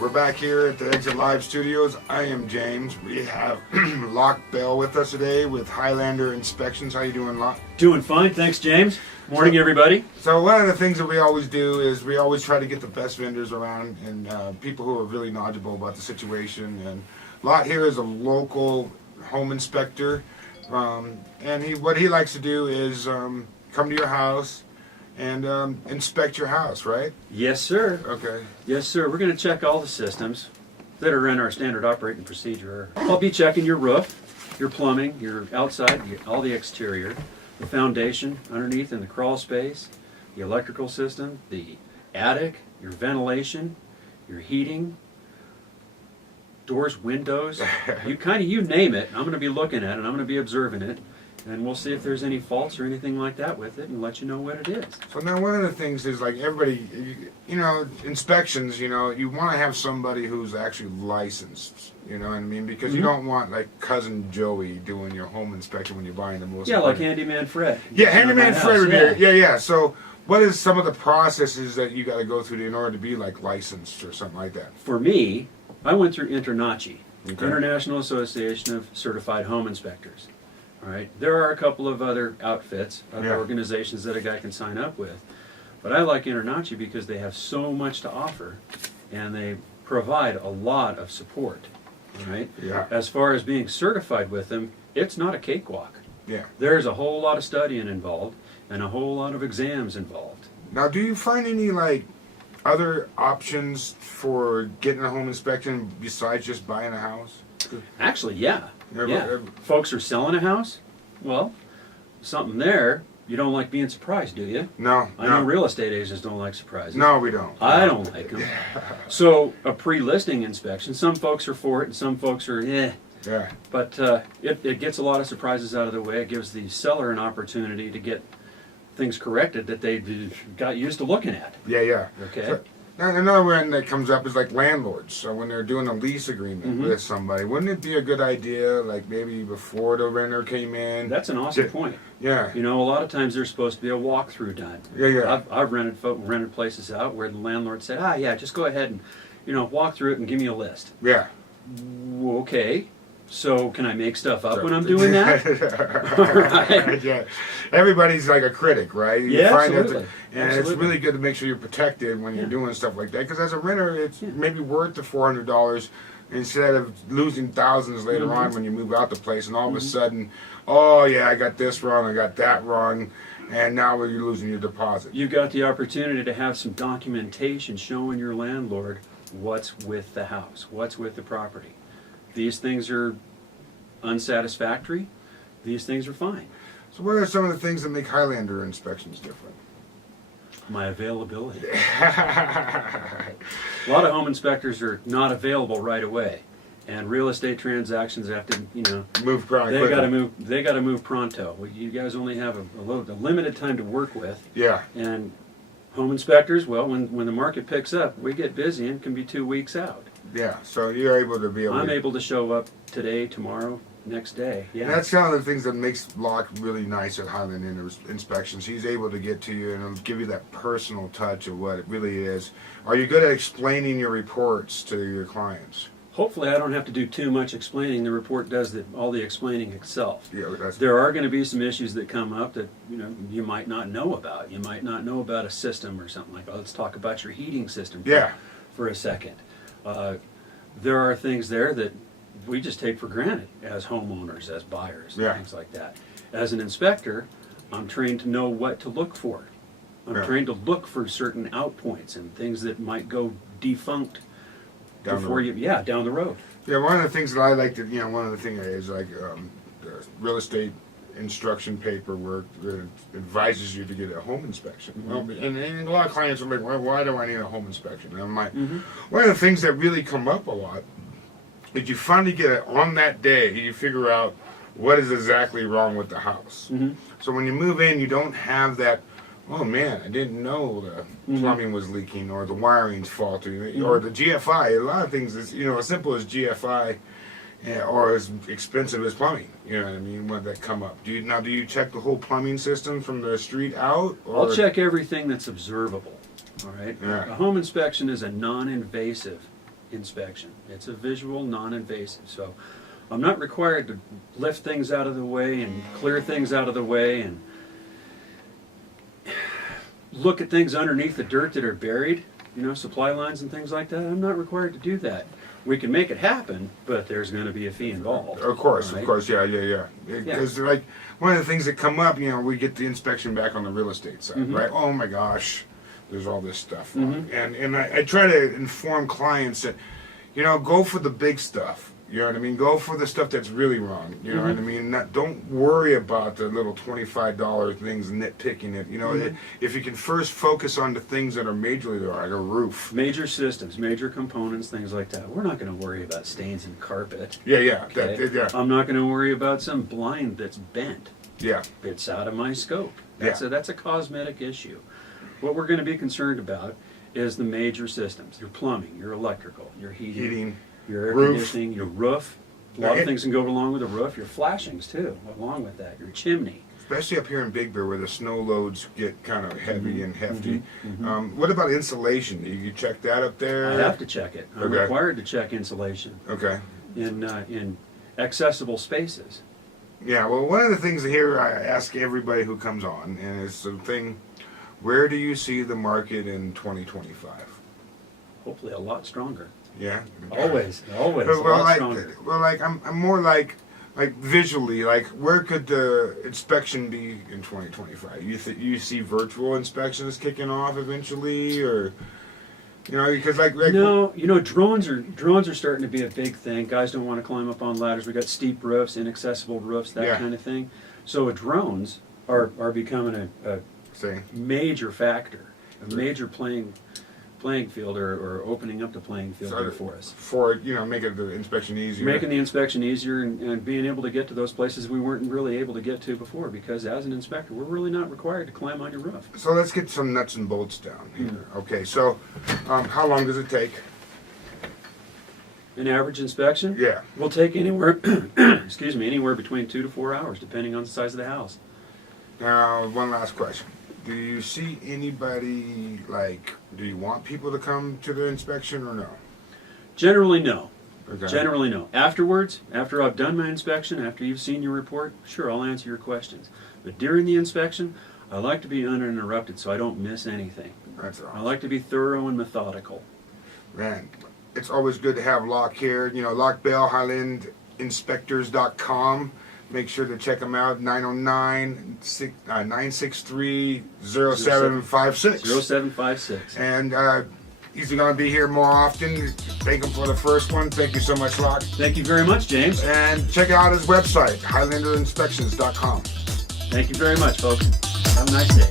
We're back here at the Exit Live Studios. I am James. We have Loch Bell with us today with Highlander Inspections. How you doing, Loch? Doing fine, thanks, James. Morning, everybody. So one of the things that we always do is we always try to get the best vendors around and people who are really knowledgeable about the situation. And Loch here is a local home inspector, and what he likes to do is come to your house and inspect your house, right? Yes, sir. Okay. Yes, sir. We're going to check all the systems that are in our standard operating procedure. I'll be checking your roof, your plumbing, your outside, all the exterior, the foundation underneath in the crawl space, the electrical system, the attic, your ventilation, your heating, doors, windows, you name it. I'm going to be looking at it. I'm going to be observing it. And we'll see if there's any faults or anything like that with it and let you know what it is. So now one of the things is like everybody, inspections, you want to have somebody who's actually licensed, you know what I mean? Because you don't want like cousin Joey doing your home inspection when you're buying the most. Yeah, like Handyman Fred. Yeah, Handyman Fred would be, yeah. So what is some of the processes that you got to go through in order to be like licensed or something like that? For me, I went through INTRNACHI, Okay. International Association of Certified Home Inspectors. All right. There are a couple of other outfits, other organizations that a guy can sign up with. But I like INTRNACHI because they have so much to offer and they provide a lot of support. All right. Yeah. As far as being certified with them, it's not a cakewalk. Yeah. There's a whole lot of studying involved and a whole lot of exams involved. Now, do you find any like other options for getting a home inspection besides just buying a house? Actually, yeah. Yeah. Folks are selling a house? Well, something there. You don't like being surprised, do you? No. I know real estate agents don't like surprises. No, we don't. I don't like them. So a pre-listing inspection, some folks are for it and some folks are Yeah. But it gets a lot of surprises out of the way. It gives the seller an opportunity to get things corrected that they got used to looking at. Yeah. Okay. So, now, another one that comes up is like landlords. So when they're doing a lease agreement with somebody, wouldn't it be a good idea, like maybe before the renter came in? That's an awesome point. Yeah. You know, a lot of times there's supposed to be a walkthrough done. Yeah. I've rented places out where the landlord said, yeah, just go ahead and walk through it and give me a list. Yeah. Okay. So can I make stuff up when I'm doing that? Right. Yeah. Everybody's like a critic, right? Absolutely. And it's really good to make sure you're protected when you're doing stuff like that. Because as a renter, it's maybe worth the $400 instead of losing thousands later on when you move out the place. And all of a sudden, oh yeah, I got this wrong, I got that wrong. And now you're losing your deposit. You've got the opportunity to have some documentation showing your landlord what's with the house, what's with the property. These things are unsatisfactory. These things are fine. So what are some of the things that make Highlander inspections different? My availability. A lot of home inspectors are not available right away, and real estate transactions have to, move quickly. They got to move pronto. You guys only have a limited time to work with. Yeah. And home inspectors, well, when the market picks up, we get busy and can be 2 weeks out. Yeah, so you're able to be able I'm able to show up today, tomorrow, next day. Yeah. And that's kind of the things that makes Loch really nice at Highlander Inspections. He's able to get to you and he'll give you that personal touch of what it really is. Are you good at explaining your reports to your clients? Hopefully I don't have to do too much explaining. The report does all the explaining itself. Yeah, there are going to be some issues that come up that you might not know about. You might not know about a system or something like that. Let's talk about your heating system for a second. There are things there that we just take for granted as homeowners, as buyers, things like that. As an inspector, I'm trained to know what to look for. I'm trained to look for certain outpoints and things that might go defunct down the road. Yeah, one of the things that I like to, one of the things is like the real estate instruction paperwork that advises you to get a home inspection. Well, and a lot of clients are like, well, why do I need a home inspection? And I'm like, one of the things that really come up a lot is you finally get it on that day, you figure out what is exactly wrong with the house. So when you move in, you don't have that, oh man, I didn't know the plumbing was leaking or the wiring's faulty or the GFI. A lot of things is, as simple as GFI or as expensive as plumbing. You know what I mean? When that come up. Do you check the whole plumbing system from the street out? Or? I'll check everything that's observable. All right. Yeah. A home inspection is a non-invasive inspection. It's a visual, non-invasive. So I'm not required to lift things out of the way and clear things out of the way and look at things underneath the dirt that are buried, you know, supply lines and things like that. I'm not required to do that. We can make it happen, but there's going to be a fee involved. Of course, right? of course, yeah. Because like one of the things that come up, you know, we get the inspection back on the real estate side, Mhm. right? Oh my gosh, there's all this stuff, Mhm. and I try to inform clients that, you know, go for the big stuff. You know what I mean? Go for the stuff that's really wrong. You know what I mean? Don't worry about the little $25 things, nitpicking it. You know, if you can first focus on the things that are majorly wrong, like a roof. Major systems, major components, things like that. We're not going to worry about stains in carpet. Yeah, Okay? yeah. I'm not going to worry about some blind that's bent. Yeah. It's out of my scope. That's a cosmetic issue. What we're going to be concerned about is the major systems: your plumbing, your electrical, your heating, your air roof. conditioning, your roof. A lot of things can go along with the roof. Your flashings too, along with that. Your chimney. Especially up here in Big Bear where the snow loads get kind of heavy and hefty. What about insulation? You check that up there? I have to check it. I'm Okay. required to check insulation Okay. in accessible spaces. Yeah, well, one of the things here I ask everybody who comes on, and it's the thing, where do you see the market in 2025? Hopefully, a lot stronger. Yeah? Always, a Well, lot stronger. I'm more like visually, like where could the inspection be in 2025? You see virtual inspections kicking off eventually, or you know, because like No, you know, drones are starting to be a big thing. Guys don't want to climb up on ladders. We got steep roofs, inaccessible roofs, that kind of thing. So drones are becoming a say major factor, a major playing field, or opening up the playing field here for us. for you know making the inspection easier. Making the inspection easier and being able to get to those places we weren't really able to get to before, because as an inspector, we're really not required to climb on your roof. So let's get some nuts and bolts down here. Okay, so how long does it take? An average inspection Yeah. will take anywhere, excuse me, anywhere between 2 to 4 hours, depending on the size of the house. Now, one last question. Do you see anybody, like, do you want people to come to the inspection or no? Generally, no. Okay. Generally, no. Afterwards, after I've done my inspection, after you've seen your report, sure, I'll answer your questions. But during the inspection, I like to be uninterrupted so I don't miss anything. That's I awesome. like to be thorough and methodical. Man, it's always good to have Loch here. You know, Loch Bell, HighlandInspectors.com. Make sure to check them out, 909-963-0756. 0756. And he's going to be here more often. Thank him for the first one. Thank you so much, Loch. Thank you very much, James. And check out his website, HighlanderInspections.com. Thank you very much, folks. Have a nice day.